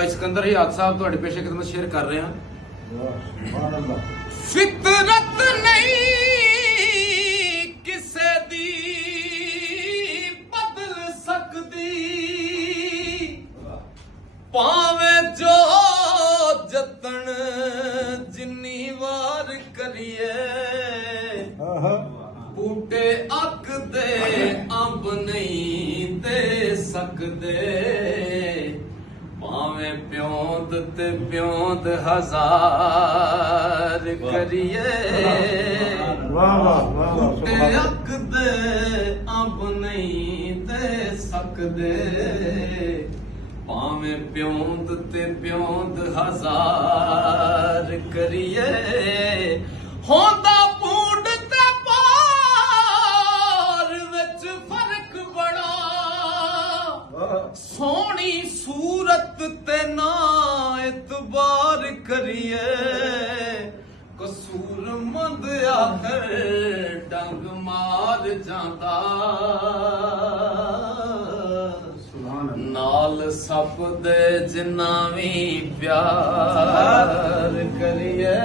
ਭਾਈ ਸਿਕੰਦਰ ਹਿਆਤ ਸਾਹਿਬ ਤੁਹਾਡੇ ਪੇਸ਼ੇ ਖਿਦਮਤ ਸ਼ੇਅਰ ਕਰ ਰਹੇ ਹਾਂ। ਫਿਤਰਤ ਨਹੀਂ ਕਿਸੇ ਦੀ ਬਦਲ ਸਕਦੀ, ਭਾਵੇਂ ਜੋ ਜਤਨ ਜਿੰਨੀ ਵਾਰ ਕਰੀਏ, ਬੂਟੇ ਅੱਕ ਦੇ ਅੰਬ ਨਹੀਂ ਦੇ ਸਕਦੇ, ਭਾਵੇਂ ਪਿਉਂਦ ਤੇ ਪਿਉਂਦ ਹਜ਼ਾਰ ਕਰੀਏ, ਬੂਟੇ ਅੱਕ ਦੇ ਅੰਬ ਨਹੀਂ ਦੇ ਸਕਦੇ, ਭਾਵੇਂ ਪਿਉਂਦ ਤੇ ਪਿਉਂਦ ਹਜ਼ਾਰ ਕਰੀਏ, ਹੁੰਦਾ ਪੂੰਡ ਤੇ ਪਾਰ ਵਿੱਚ ਫਰਕ ਬੜਾ, ਸੋਹਣੀ ਸੂਰਤ ਤੇ ਨਾ ਇਤਬਾਰ ਕਰੀਏ, ਕਸੂਰਮੰਦ ਆਖਰ ਡੰਗ ਮਾਰ ਜਾਂਦਾ, ਨਾਲ ਸਭ ਦੇ ਜਿੰਨਾ ਵੀ ਪਿਆਰ ਕਰੀਏ।